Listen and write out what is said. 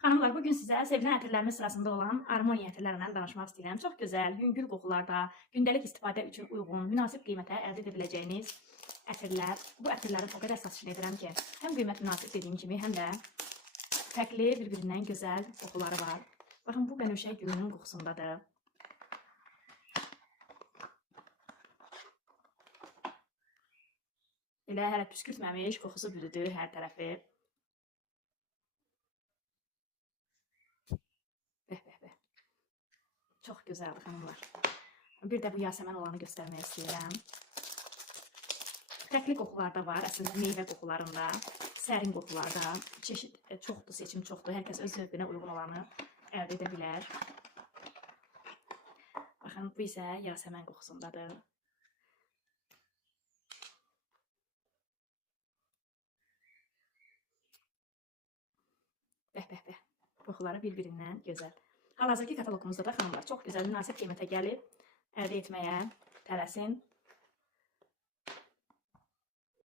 Xanımlar, bugün sizə sevilən ətirlərimiz sırasında olan armoniya ətirlərindən danışmaq istəyirəm. Çox gözəl, yüngül qoxularda, gündəlik istifadə üçün uyğun, münasib qiymətə əldə edə biləcəyiniz ətirlər. Bu ətirləri o qədər satışını edirəm ki, həm qiymət münasib dediyim kimi, həm də fərqli, bir-birindən gözəl qoxuları var. Baxın, bu bənövşə gülünün qoxusundadır. Elə hələ püskürtməmiş, qoxusu bürüdür hər tərəfi. Çox gözəldir xanımlar. Bir də bu yasəmən olanı göstərmək istəyirəm. Fərqli qoxular da var, əslində meyvə qoxularında, sərin qoxularda. Çeşid çoxdur, seçim çoxdur. Hər kəs öz zövqünə uyğun olanı əldə edə bilər. Baxın, bu isə yasəmən qoxusundadır. Qoxuları bir-birindən gözəl. Hal-hazırki kataloqumuzda da xanımlar çox gözəl, münasib qiymətə gəlib əldə etməyə tələsin.